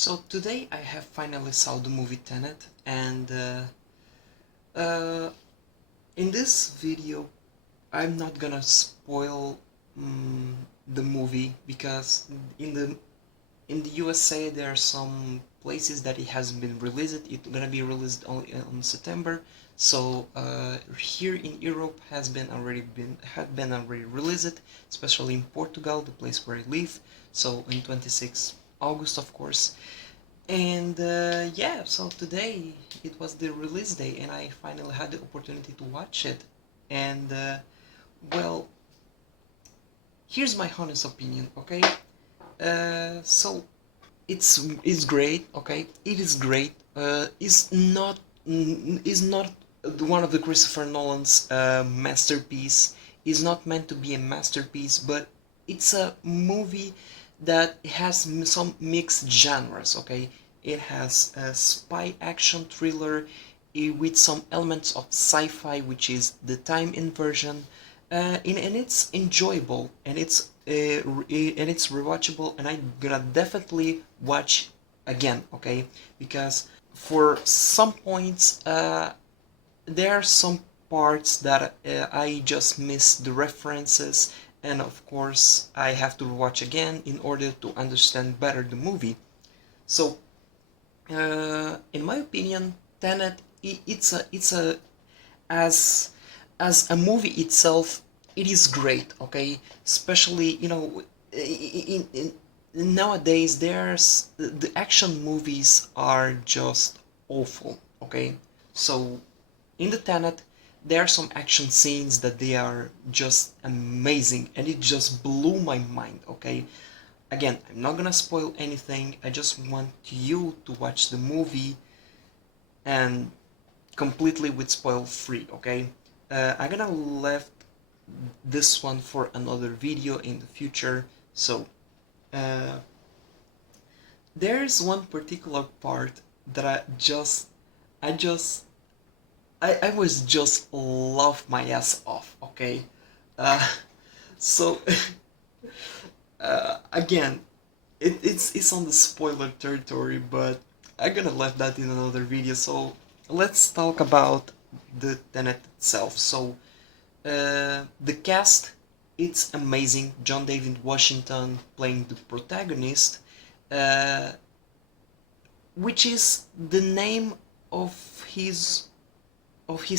So today I have finally saw the movie Tenet, and uh, in this video I'm not gonna spoil the movie because in the in the USA there are some places that it hasn't been released. It's gonna be released only on September. So here in Europe had been already released, especially in Portugal, the place where I live. So in 26 August, of course. And yeah, so today it was the release day, and I finally had the opportunity to watch it. And well, here's my honest opinion, okay? So it's great, okay? It is great. Is not one of the Christopher Nolan's masterpiece. Is not meant to be a masterpiece, but it's a movie that has some mixed genres, okay? It has a spy action thriller with some elements of sci-fi, which is the time inversion, and it's enjoyable, and it's rewatchable, and I'm gonna definitely watch again, okay? Because for some points, there are some parts that I just miss the references, and of course I have to watch again in order to understand better the movie. So, in my opinion, Tenet, it's a as as a movie itself, it is great, okay? Especially, in nowadays there's the action movies are just awful, okay? So in the Tenet, there are some action scenes that they are just amazing, and it just blew my mind, okay? Again, I'm not gonna spoil anything. I just want you to watch the movie and completely with spoil free, okay? I'm gonna left this one for another video in the future. So uh, there's one particular part that I just I was just laugh my ass off, okay? uh, so again, it's on the spoiler territory, but I'm gonna leave that in another video. So let's talk about the Tenet itself. So the cast, it's amazing. John David Washington playing the protagonist, uh, which is the name of his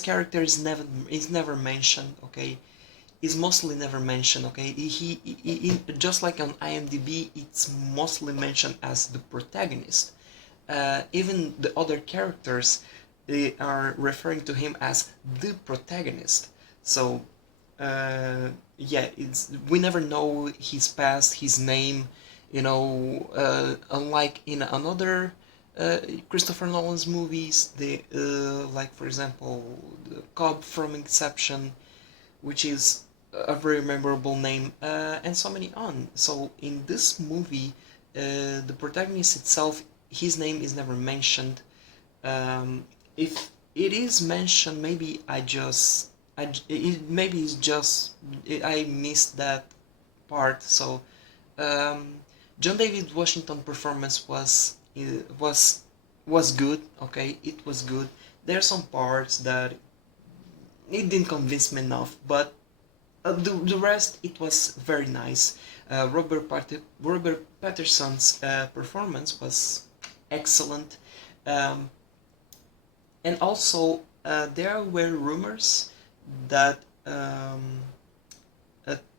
character is never mentioned. Okay, is mostly never mentioned. Okay, just like on IMDb, it's mostly mentioned as the protagonist. Even the other characters, they are referring to him as the protagonist. So yeah, it's we never know his past, his name. Unlike in another Christopher Nolan's movies, like for example, the Cobb from Inception, which is a very memorable name, and so many on. So in this movie, the protagonist itself, his name is never mentioned. If it is mentioned, maybe maybe it's just I missed that part. So um, John David Washington performance was good. Okay, it was good. There are some parts that it didn't convince me enough, but the rest, it was very nice. Robert Patterson's performance was excellent, um, and also there were rumors that uh,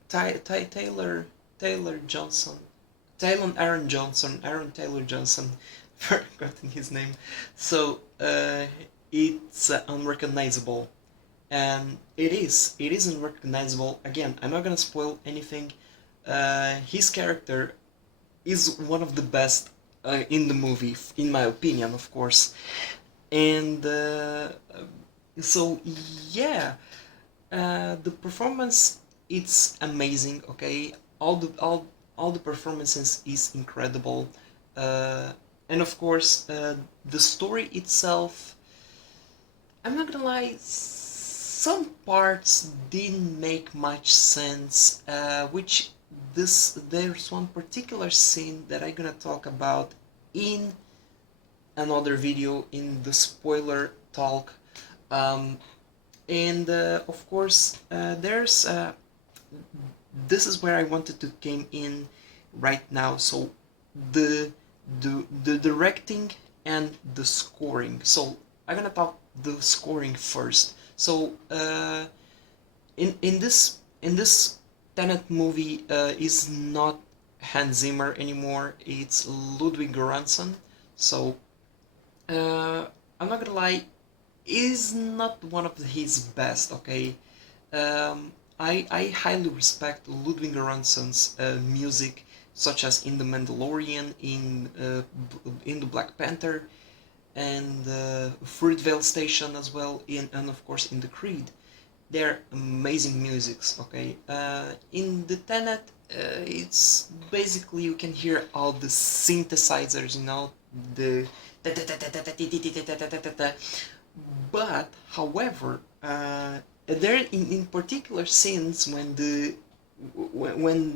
Taylor Taylor Johnson, Aaron Taylor Johnson, forgotten his name. So it's unrecognizable, and it is unrecognizable. Again, I'm not gonna spoil anything. His character is one of the best in the movie, in my opinion, of course. And so yeah, the performance, it's amazing. Okay, all the performances is incredible, uh, and of course the story itself, I'm not gonna lie, some parts didn't make much sense, which there's one particular scene that I'm gonna talk about in another video in the spoiler talk. Um, and of course, there's this is where I wanted to came in right now. So the the directing and the scoring. So I'm gonna talk the scoring first. So in this Tenet movie is not Hans Zimmer anymore. It's Ludwig Göransson. So I'm not gonna lie, is not one of his best. Okay, I highly respect Ludwig Göransson's music, such as in The Mandalorian, in the Black Panther, and Fruitvale Station as well, and of course in the Creed. They're amazing musics. Okay, in the Tenet, it's basically you can hear all the synthesizers, the but however, there in particular scenes when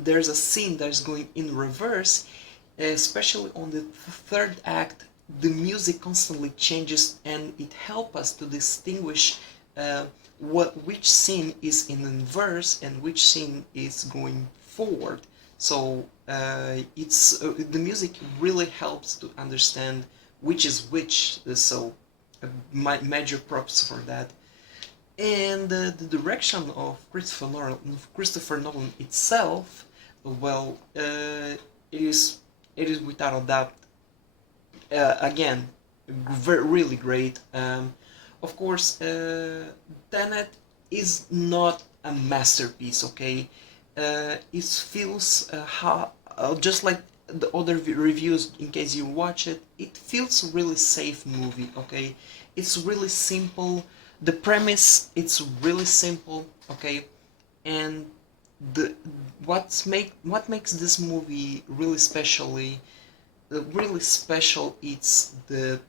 there's a scene that's going in reverse, especially on the third act, the music constantly changes and it helps us to distinguish which scene is in inverse and which scene is going forward. So it's the music really helps to understand which is which. So my major props for that. And the direction of Christopher Nolan itself, well, it is without a doubt, again, really great. Of course, Tenet is not a masterpiece. Okay, it feels just like the other reviews. In case you watch it, it feels a really safe movie. Okay, it's really simple. The premise, it's really simple. Okay, and the what makes this movie really special, it's the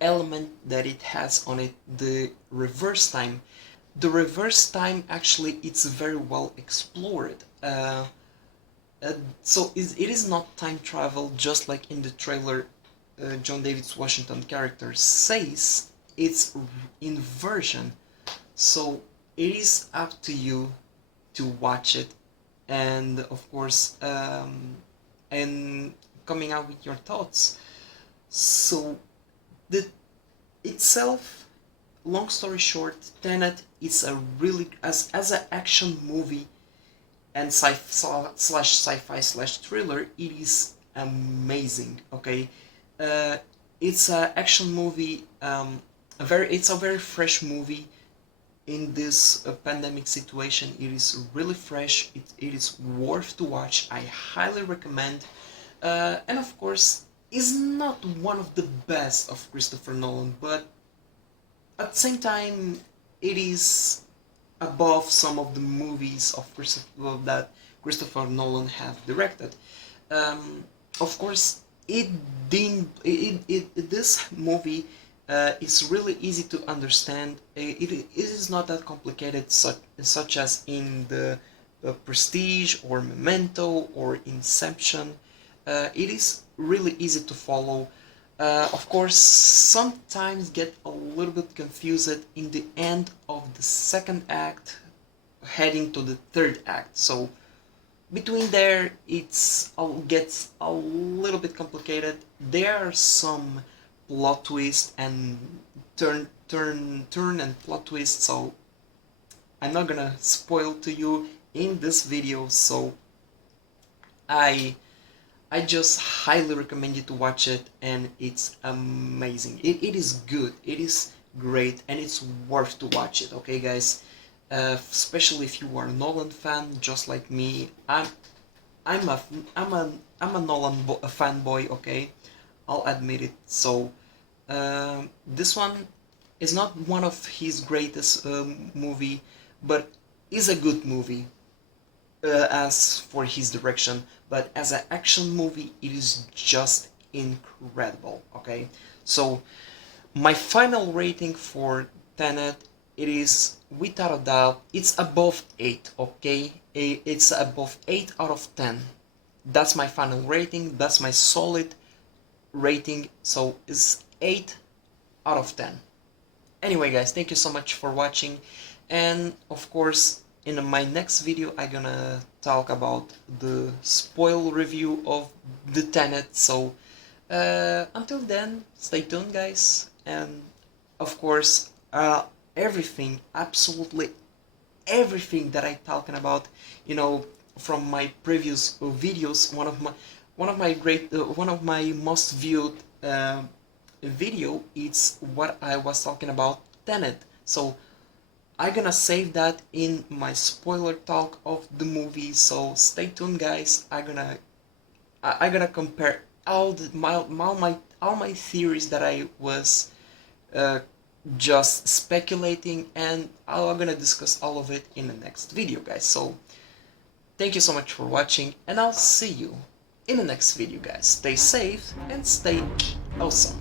element that it has on it, the reverse time. The reverse time, actually, it's very well explored. So it is not time travel, just like in the trailer John David Washington character says. It's inversion. So it is up to you to watch it, and of course, and coming out with your thoughts. So the itself, long story short, Tenet is a really, as an action movie and sci-fi slash thriller, it is amazing. Okay, uh, it's an action movie. It's a very fresh movie in this pandemic situation. It is really fresh. It is worth to watch. I highly recommend. And of course, is not one of the best of Christopher Nolan, but at the same time, it is above some of the movies that Christopher Nolan have directed. Of course, it didn't. This movie is really easy to understand. It is not that complicated, such as in the Prestige or Memento or Inception. It is really easy to follow. Of course, sometimes get a little bit confused in the end of the second act, heading to the third act. So between there, gets a little bit complicated. There are some plot twists and turn and plot twists. So I'm not gonna spoil to you in this video. So I I just highly recommend you to watch it, and it's amazing. It is good, it is great, and it's worth to watch it. Okay, guys, especially if you are a Nolan fan, just like me. I'm a I'm a I'm a Nolan a fanboy. Okay, I'll admit it. So this one is not one of his greatest movie, but is a good movie as for his direction, but as an action movie, it is just incredible. Okay, so my final rating for Tenet, it is without a doubt, it's above 8. Okay, it's above 8 out of 10. That's my final rating. That's my solid rating, so it's 8 out of 10. Anyway guys, thank you so much for watching, and of course in my next video I'm gonna talk about the spoil review of the Tenet, so until then, stay tuned guys, and of course everything, absolutely everything that I talking about, you know, from my previous videos, one of my most viewed video, it's what I was talking about Tenet. So I'm gonna save that in my spoiler talk of the movie. So stay tuned, guys. I'm gonna compare all my theories that I was uh, just speculating, and I'm gonna discuss all of it in the next video, guys. So thank you so much for watching, and I'll see you in the next video, guys. Stay safe and stay awesome.